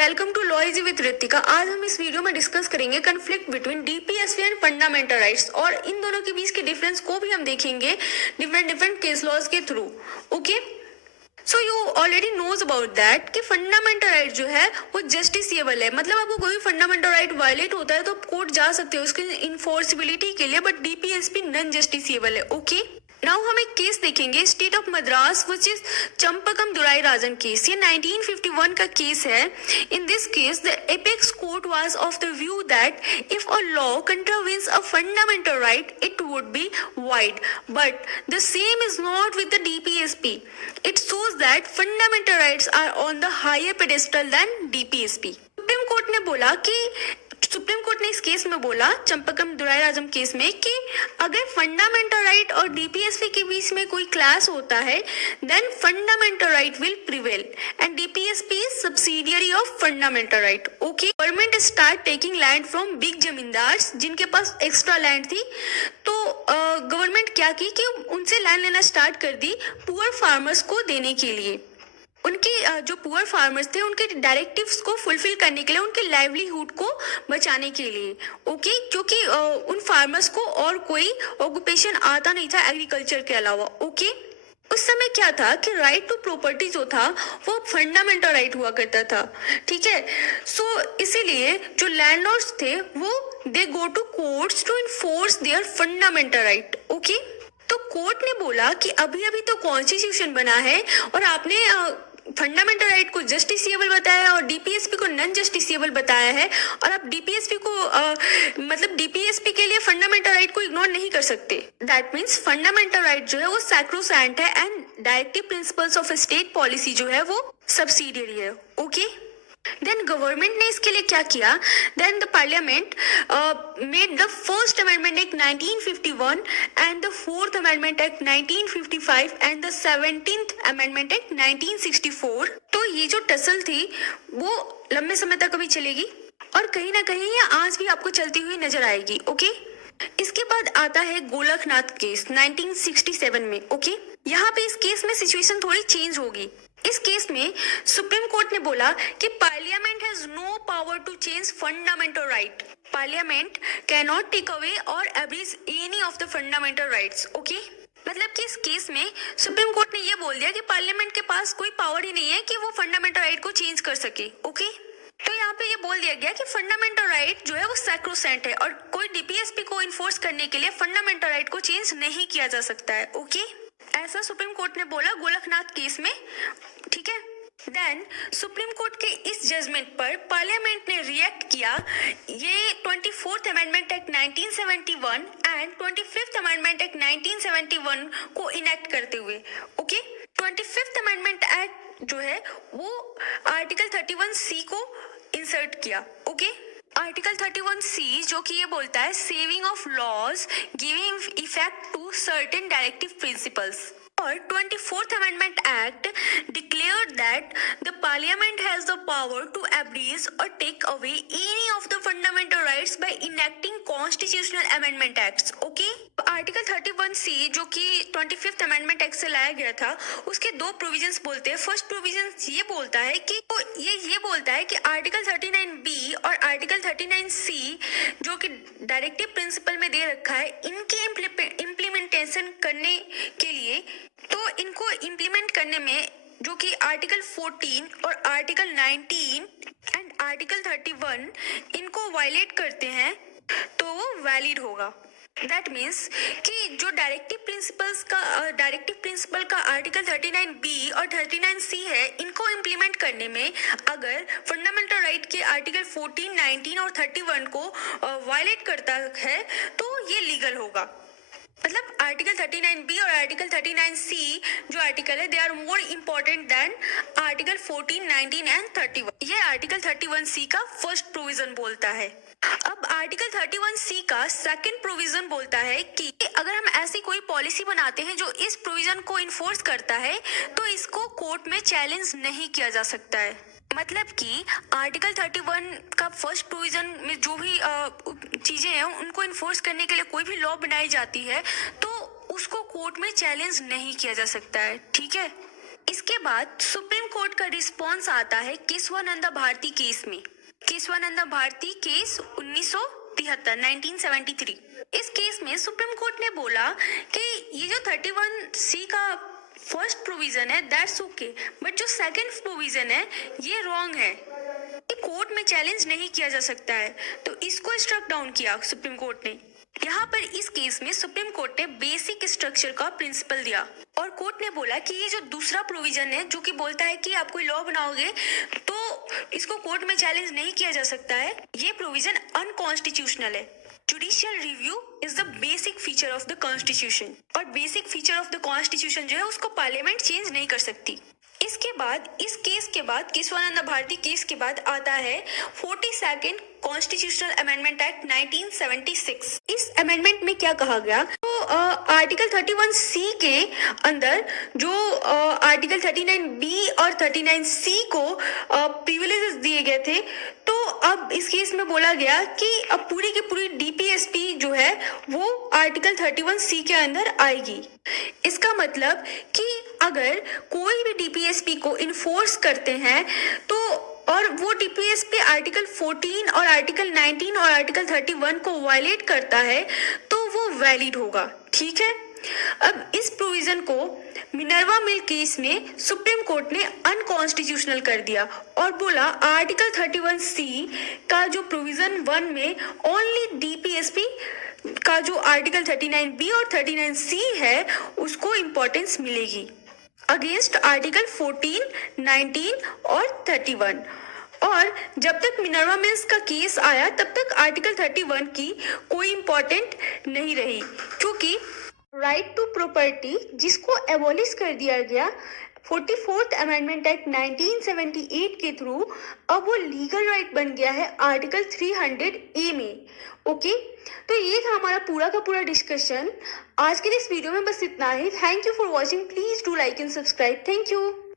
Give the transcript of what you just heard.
Welcome to law easy with Ritika. आज हम इस वीडियो में डिस्कस करेंगे conflict between DPSP and fundamental rights और इन दोनों के बीच के डिफरेंस को भी हम देखेंगे डिफरेंट केस लॉज के through. Okay, so you already knows about that कि फंडामेंटल राइट जो है वो जस्टिसिएबल है, मतलब आपको कोई फंडामेंटल राइट वायलेट होता है तो आप कोर्ट जा सकते हो उसकी इन्फोर्सिबिलिटी के लिए, बट डीपीएसपी नॉन जस्टिसिएबल है। ओके, नाउ हम एक केस देखेंगे state of Madras which is Champakam Dorai Rajan case. ये 1951 का केस है। In this case the apex court was of the view that if a law contravenes a fundamental right it would be void, but the same is not with the DPSP. It shows that fundamental rights are on the higher pedestal then DPSP. Supreme court ने बोला कि supreme court ने इस case में बोला चंपकम दुराई राजम case में कि अगर फंडामेंटल राइट और डीपीएसपी के बीच में कोई क्लैश होता है then fundamental right will prevail and DPSP is subsidiary of fundamental right. Okay, government start taking land from big zamindars जिनके पास एक्स्ट्रा लैंड थी, तो गवर्नमेंट क्या की कि उनसे लैंड लेना स्टार्ट कर दी पुअर फार्मर्स को देने के लिए। उनके जो पुअर फार्मर्स थे उनके डायरेक्टिव्स को फुलफिल करने के लिए, उनके लाइवलीहुड को बचाने के लिए। ओके, क्योंकि उन फार्मर्स को और कोई ऑक्यूपेशन आता नहीं था एग्रीकल्चर के अलावा। ओके, उस समय क्या था कि राइट टू प्रॉपर्टी जो था वो फंडामेंटल राइट हुआ करता था। ठीक है, सो इसीलिए जो लैंडलॉर्ड्स थे वो they go to courts to enforce their fundamental right. Okay, तो कोर्ट ने बोला कि अभी अभी तो कॉन्स्टिट्यूशन बना है और आपने फंडामेंटल राइट को जस्टिसिएबल बताया और डीपीएसपी को नॉन जस्टिसिएबल बताया है, और आप डीपीएसपी को मतलब डीपीएसपी के लिए फंडामेंटल राइट को इग्नोर नहीं कर सकते। दैट मीन्स फंडामेंटल राइट जो है वो सैक्रोसैंट है and directive principles of state policy जो है वो सब्सिडियरी है। ओके, देन गवर्नमेंट ने इसके लिए क्या किया, then the parliament made the first amendment act 1951 and the fourth amendment act 1955 and the 17th amendment act 1964। तो ये जो टसल थी वो लंबे समय तक अभी चलेगी और कहीं ना कहीं ये आज भी आपको चलती हुई नजर आएगी। ओके, इसके बाद आता है गोलकनाथ केस 1967 में। ओके, यहाँ पे इस केस में सिचुएशन थोड़ी चेंज होगी। इस केस में सुप्रीम कोर्ट ने बोला कि parliament has no power to change fundamental right. Parliament cannot take away or abridge any of the fundamental rights. Okay, मतलब कि इस केस में सुप्रीम कोर्ट ने ये बोल दिया कि पार्लियामेंट के पास कोई पावर ही नहीं है कि वो फंडामेंटल राइट को चेंज कर सके। ओके, तो यहाँ पे ये बोल दिया गया कि फंडामेंटल राइट जो है वो सैक्रोसेंट है और कोई डीपीएसपी को इन्फोर्स करने के लिए फंडामेंटल राइट को चेंज नहीं किया जा सकता है। ओके, ऐसा सुप्रीम कोर्ट ने बोला गोलकनाथ केस में। ठीक है, देन सुप्रीम कोर्ट के इस जजमेंट पर पार्लियामेंट ने रिएक्ट किया। ये 24th amendment act 1971 and 25th amendment act 1971 को इनेक्ट करते हुए। ओके, 25th अमेंडमेंट एक्ट जो है वो आर्टिकल 31C को इंसर्ट किया। ओके, आर्टिकल 31C जो कि ये बोलता है saving of laws giving effect to certain directive principles, और 24th amendment act declared that the parliament has the power to abridge or take away any of the fundamental rights by enacting constitutional amendment acts. Okay, article 31C जो कि 25th amendment act से लाया गया था उसके दो provisions बोलते हैं। फर्स्ट प्रोविजन ये बोलता है कि ये बोलता है कि आर्टिकल 39B और आर्टिकल 39C जो कि डायरेक्टिव प्रिंसिपल में दे रखा है इनके इम्प्लीमेंटेशन करने के लिए, तो इनको इम्प्लीमेंट करने में जो कि आर्टिकल 14 और आर्टिकल 19 एंड आर्टिकल 31 इनको वायलेट करते हैं तो वो वैलिड होगा। दैट मीन्स कि जो डायरेक्टिव प्रिंसिपल का आर्टिकल 39B और 39C है इनको इम्प्लीमेंट करने में अगर फंडामेंटल राइट के आर्टिकल 14, 19 और 31 को वायलेट करता है तो ये लीगल होगा। मतलब आर्टिकल 39B और आर्टिकल 39C जो आर्टिकल है they are more important than article 14, 19 and 31। ये आर्टिकल 31C का फर्स्ट प्रोविजन बोलता है। अब आर्टिकल 31C का सेकंड प्रोविजन बोलता है कि अगर हम ऐसी कोई पॉलिसी बनाते हैं जो इस प्रोविजन को इन्फोर्स करता है तो इसको कोर्ट में चैलेंज नहीं किया जा सकता है। मतलब कि आर्टिकल 31 का फर्स्ट प्रोविजन में जो भी चीजें हैं उनको इन्फोर्स करने के लिए कोई भी लॉ बनाई जाती है तो उसको कोर्ट में चैलेंज नहीं किया जा सकता है। ठीक है, इसके बाद सुप्रीम कोर्ट का रिस्पॉन्स आता है केशवानंदा भारती केस में। केशवानंदा भारती केस 1973। इस केस में सुप्रीम कोर्ट ने बोला कि ये जो 31C का फर्स्ट प्रोविजन है दैट्स ओके, बट जो सेकंड प्रोविजन है ये रॉन्ग है, ये कोर्ट में चैलेंज नहीं किया जा सकता है। तो इसको स्ट्रक डाउन किया सुप्रीम कोर्ट ने। यहाँ पर इस केस में सुप्रीम कोर्ट ने बेसिक स्ट्रक्चर का प्रिंसिपल दिया और कोर्ट ने बोला कि ये जो दूसरा प्रोविजन है जो कि बोलता है कि आप कोई लॉ बनाओगे तो इसको कोर्ट में चैलेंज नहीं किया जा सकता है, ये प्रोविजन अनकॉन्स्टिट्यूशनल है। Judicial review is the basic feature of the constitution और basic feature of the constitution जो है उसको पार्लियामेंट चेंज नहीं कर सकती। इसके बाद इस केस के बाद केशवानंदा भारती केस के बाद आता है 42nd कॉन्स्टिट्यूशनल अमेंडमेंट एक्ट 1976। इस अमेंडमेंट में क्या कहा गया, तो आर्टिकल 31C के अंदर जो आर्टिकल 39B और 39C को प्रिविलेजेस दिए गए थे, तो अब इस केस में बोला गया कि अब पूरी की पूरी DPSP जो है वो आर्टिकल 31C के अंदर आएगी। इसका मतलब कि अगर कोई भी DPSP को इन्फोर्स करते हैं तो और वो DPSP आर्टिकल 14 और आर्टिकल 19 और आर्टिकल 31 को वायलेट करता है तो वो वैलिड होगा, ठीक है। अब इस प्रोविजन को मिनर्वा मिल केस में सुप्रीम कोर्ट ने अनकॉन्स्टिट्यूशनल कर दिया और बोला आर्टिकल 31C का जो प्रोविजन 1 में ओनली DPSP का जो आर्टिकल 39B और 39C है उसको इम्पोर्टेंस मिलेगी अगेंस्ट आर्टिकल 14, 19 और 31। और जब तक मिनर्वा मिल्स का केस आया तब तक आर्टिकल 31 की कोई इम्पोर्टेंट नहीं रही, क्योंकि राइट टू प्रॉपर्टी जिसको एबॉलिश कर दिया गया 44th अमेंडमेंट एक्ट 1978 के थ्रू, अब वो लीगल राइट बन गया है आर्टिकल 300A में। ओके, तो ये था हमारा पूरा का पूरा डिस्कशन। आज के इस वीडियो में बस इतना ही। Thank you for watching. Please do like and subscribe. Thank you.